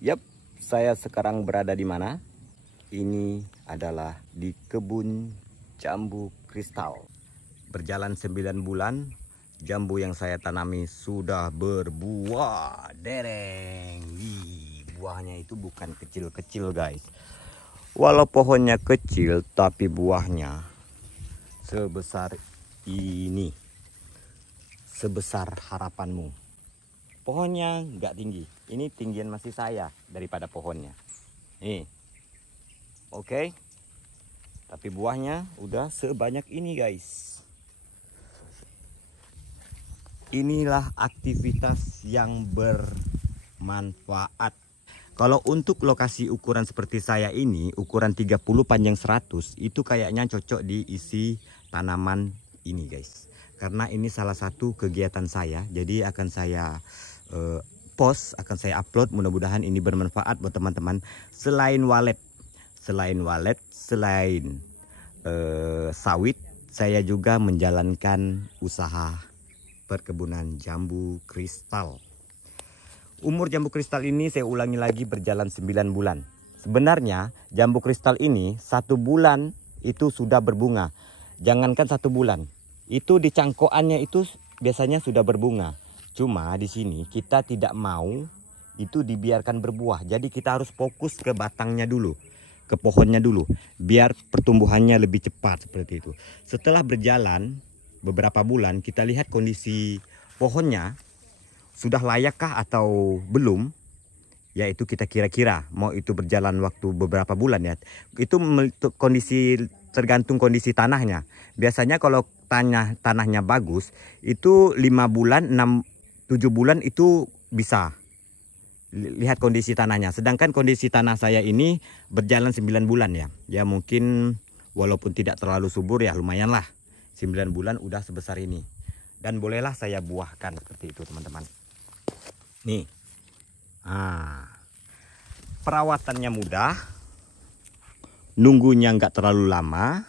Yap, saya sekarang berada di mana? Ini adalah di kebun jambu kristal. Berjalan 9 bulan, jambu yang saya tanami sudah berbuah. Dereng. Wih, buahnya itu bukan kecil-kecil, guys. Walau pohonnya kecil, tapi buahnya sebesar ini. Sebesar harapanmu. Pohonnya nggak tinggi. Ini tinggian masih saya daripada pohonnya. Nih. Oke. Tapi buahnya udah sebanyak ini, guys. Inilah aktivitas yang bermanfaat. Kalau untuk lokasi ukuran seperti saya ini, ukuran 30 panjang 100, itu kayaknya cocok diisi tanaman ini, guys. Karena ini salah satu kegiatan saya, jadi akan saya post, akan saya upload. Mudah-mudahan ini bermanfaat buat teman-teman. Selain sawit, saya juga menjalankan usaha perkebunan jambu kristal. Umur jambu kristal ini saya ulangi lagi berjalan 9 bulan. Sebenarnya jambu kristal ini 1 bulan itu sudah berbunga. Jangankan 1 bulan, itu di cangkokannya itu biasanya sudah berbunga. Cuma di sini kita tidak mau itu dibiarkan berbuah. Jadi kita harus fokus ke batangnya dulu, ke pohonnya dulu, biar pertumbuhannya lebih cepat seperti itu. Setelah berjalan beberapa bulan, kita lihat kondisi pohonnya sudah layakkah atau belum. Yaitu kita kira-kira mau itu berjalan waktu beberapa bulan ya. Itu kondisi, tergantung kondisi tanahnya. Biasanya kalau tanahnya bagus, itu 5 bulan, 6-7 bulan itu bisa. Lihat kondisi tanahnya. Sedangkan kondisi tanah saya ini berjalan 9 bulan ya. Ya mungkin walaupun tidak terlalu subur ya lumayan lah. 9 bulan udah sebesar ini. Dan bolehlah saya buahkan seperti itu, teman-teman. Nih. Perawatannya mudah. Nunggunya nggak terlalu lama.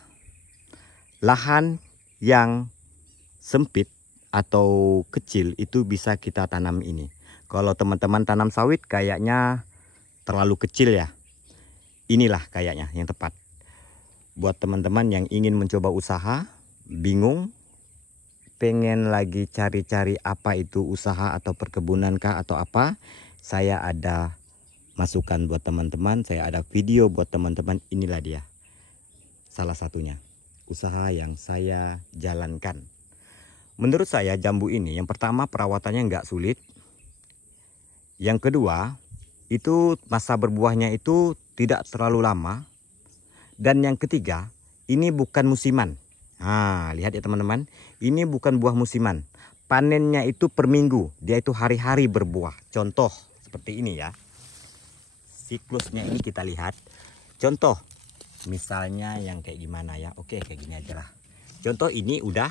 Lahan yang sempit atau kecil itu bisa kita tanam ini. Kalau teman-teman tanam sawit kayaknya terlalu kecil ya. Inilah kayaknya yang tepat. Buat teman-teman yang ingin mencoba usaha, bingung, pengen lagi cari-cari apa itu usaha atau perkebunan kah atau apa, saya ada masukan buat teman-teman, saya ada video buat teman-teman. Inilah dia salah satunya usaha yang saya jalankan. Menurut saya jambu ini yang pertama perawatannya nggak sulit. Yang kedua itu masa berbuahnya itu tidak terlalu lama. Dan yang ketiga ini bukan musiman. Lihat ya teman-teman, ini bukan buah musiman. Panennya itu per minggu, dia itu hari-hari berbuah. Contoh seperti ini ya. Siklusnya ini kita lihat. Contoh, misalnya yang kayak gimana ya. Oke, kayak gini aja lah. Contoh ini udah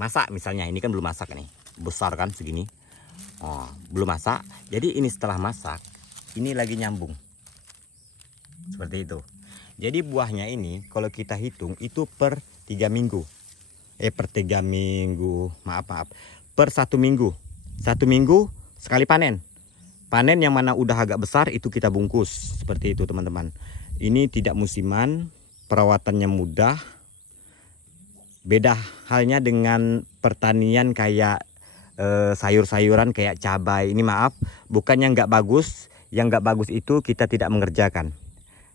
masak misalnya, ini kan belum masak nih. Besar kan segini. Belum masak. Jadi ini setelah masak, ini lagi nyambung. Seperti itu. Jadi buahnya ini kalau kita hitung itu per 3 minggu. Per 1 minggu. 1 minggu sekali panen. Panen yang mana udah agak besar itu kita bungkus. Seperti itu teman-teman. Ini tidak musiman. Perawatannya mudah. Beda halnya dengan pertanian kayak sayur-sayuran kayak cabai. Ini bukannya nggak bagus. Yang nggak bagus itu kita tidak mengerjakan.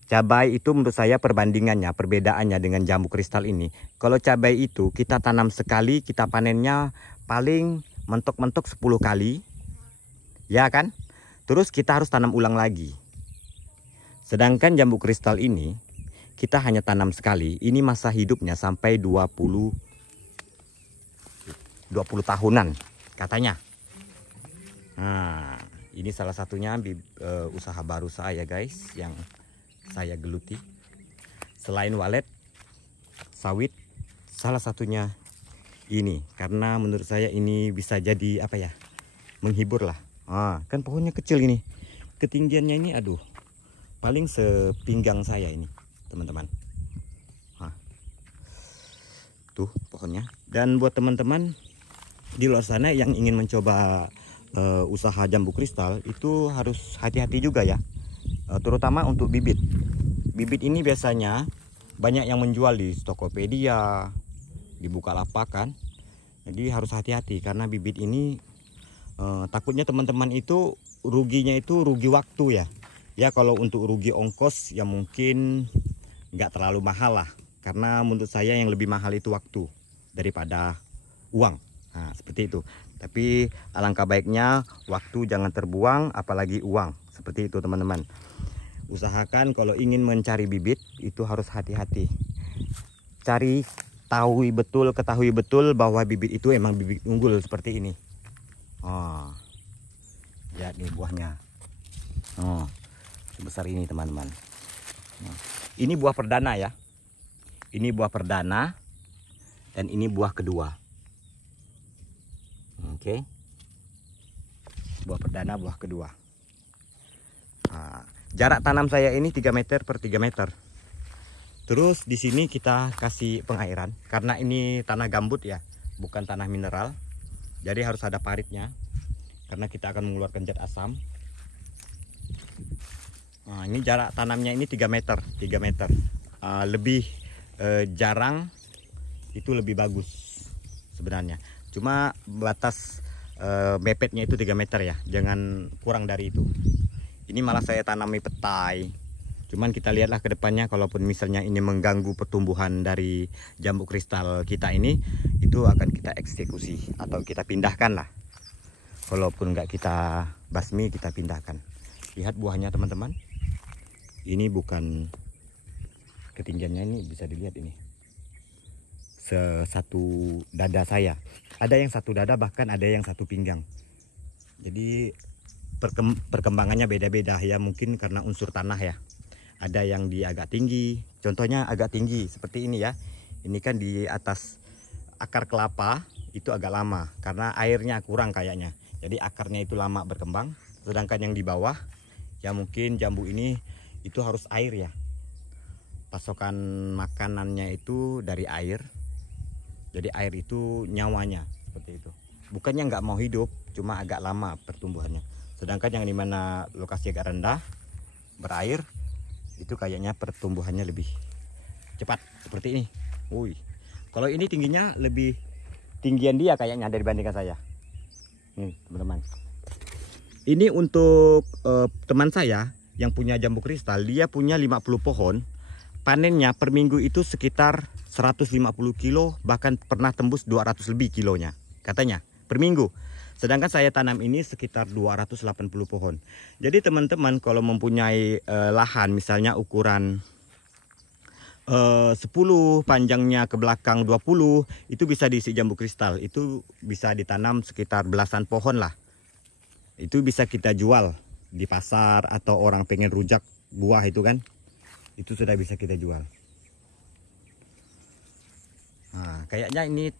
Cabai itu menurut saya perbedaannya dengan jambu kristal ini. Kalau cabai itu kita tanam sekali, kita panennya paling mentok-mentok 10 kali. Ya kan? Terus kita harus tanam ulang lagi. Sedangkan jambu kristal ini kita hanya tanam sekali. Ini masa hidupnya sampai 20 tahunan katanya. Ini salah satunya usaha baru saya, guys, yang saya geluti. Selain walet, sawit, salah satunya ini. Karena menurut saya ini bisa jadi apa ya, menghibur lah. Kan pohonnya kecil ini. Ketinggiannya ini paling sepinggang saya ini, teman-teman. Tuh pohonnya. Dan buat teman-teman di luar sana yang ingin mencoba usaha jambu kristal itu harus hati-hati juga ya, terutama untuk bibit. Bibit ini biasanya banyak yang menjual di Tokopedia, di Bukalapak kan. Jadi harus hati-hati karena bibit ini takutnya teman-teman itu ruginya itu rugi waktu ya. Ya kalau untuk rugi ongkos ya mungkin nggak terlalu mahal lah. Karena menurut saya yang lebih mahal itu waktu daripada uang. Nah, seperti itu. Tapi alangkah baiknya waktu jangan terbuang, apalagi uang. Seperti itu teman-teman. Usahakan kalau ingin mencari bibit itu harus hati-hati. Ketahui betul bahwa bibit itu emang bibit unggul seperti ini. Oh, lihat nih buahnya. Oh, sebesar ini teman-teman. Ini buah perdana ya. Ini buah perdana dan ini buah kedua. Oke. Buah perdana, buah kedua. Nah, jarak tanam saya ini 3 meter per 3 meter. Terus di sini kita kasih pengairan karena ini tanah gambut ya, bukan tanah mineral. Jadi harus ada paritnya karena kita akan mengeluarkan zat asam. Nah, ini jarak tanamnya ini 3 meter, 3 meter. Lebih jarang itu lebih bagus sebenarnya. Cuma batas mepetnya itu 3 meter ya, jangan kurang dari itu. Ini malah saya tanami petai. Cuman kita lihatlah ke depannya, kalaupun misalnya ini mengganggu pertumbuhan dari jambu kristal kita ini, itu akan kita eksekusi atau kita pindahkan lah. Kalaupun nggak kita basmi, kita pindahkan. Lihat buahnya teman-teman. Ini bukan ketinggiannya, ini bisa dilihat ini. Satu dada saya. Ada yang satu dada, bahkan ada yang satu pinggang. Jadi perkembangannya beda-beda ya, mungkin karena unsur tanah ya. Ada yang di agak tinggi, contohnya agak tinggi seperti ini ya. Ini kan di atas akar kelapa itu agak lama karena airnya kurang kayaknya. Jadi akarnya itu lama berkembang. Sedangkan yang di bawah ya mungkin jambu ini itu harus air ya. Pasokan makanannya itu dari air. Jadi air itu nyawanya seperti itu. Bukannya nggak mau hidup, cuma agak lama pertumbuhannya. Sedangkan yang dimana lokasi agak rendah berair itu kayaknya pertumbuhannya lebih cepat seperti ini. Wih, kalau ini tingginya lebih tinggian dia kayaknya dibandingkan saya. Nih teman-teman. Ini untuk teman saya yang punya jambu kristal, dia punya 50 pohon. Panennya per minggu itu sekitar 150 kilo, bahkan pernah tembus 200 lebih kilonya katanya per minggu. Sedangkan saya tanam ini sekitar 280 pohon. Jadi teman-teman kalau mempunyai lahan misalnya ukuran 10, panjangnya ke belakang 20, itu bisa diisi jambu kristal. Itu bisa ditanam sekitar belasan pohon lah. Itu bisa kita jual di pasar atau orang pengen rujak buah itu kan. Itu sudah bisa kita jual. Nah, kayaknya ini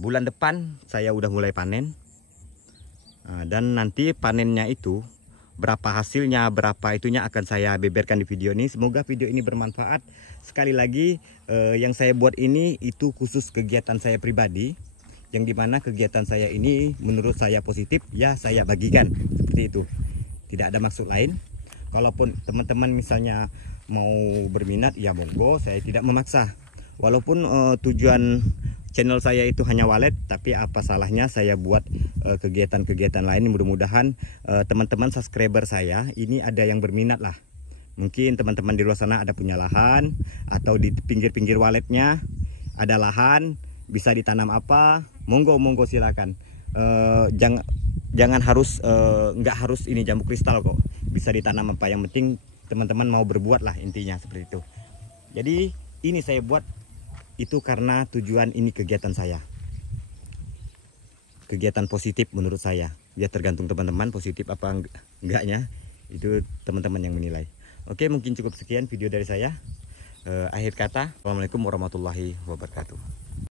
bulan depan saya udah mulai panen. Nah, dan nanti panennya itu berapa hasilnya, berapa itunya akan saya beberkan di video ini. Semoga video ini bermanfaat. Sekali lagi yang saya buat ini itu khusus kegiatan saya pribadi, yang dimana kegiatan saya ini menurut saya positif ya saya bagikan seperti itu. Tidak ada maksud lain. Kalaupun teman-teman misalnya mau berminat ya monggo, saya tidak memaksa. Walaupun tujuan channel saya itu hanya walet, tapi apa salahnya saya buat kegiatan-kegiatan lain. Mudah-mudahan teman-teman subscriber saya ini ada yang berminat lah. Mungkin teman-teman di luar sana ada punya lahan, atau di pinggir-pinggir waletnya ada lahan, bisa ditanam apa, monggo silakan. Jangan harus nggak harus ini jambu kristal kok, bisa ditanam apa, yang penting teman-teman mau berbuat lah, intinya seperti itu. Jadi ini saya buat itu karena tujuan ini kegiatan saya, kegiatan positif menurut saya. Ya tergantung teman-teman positif apa enggaknya, itu teman-teman yang menilai. Oke, mungkin cukup sekian video dari saya. Akhir kata, Assalamualaikum warahmatullahi wabarakatuh.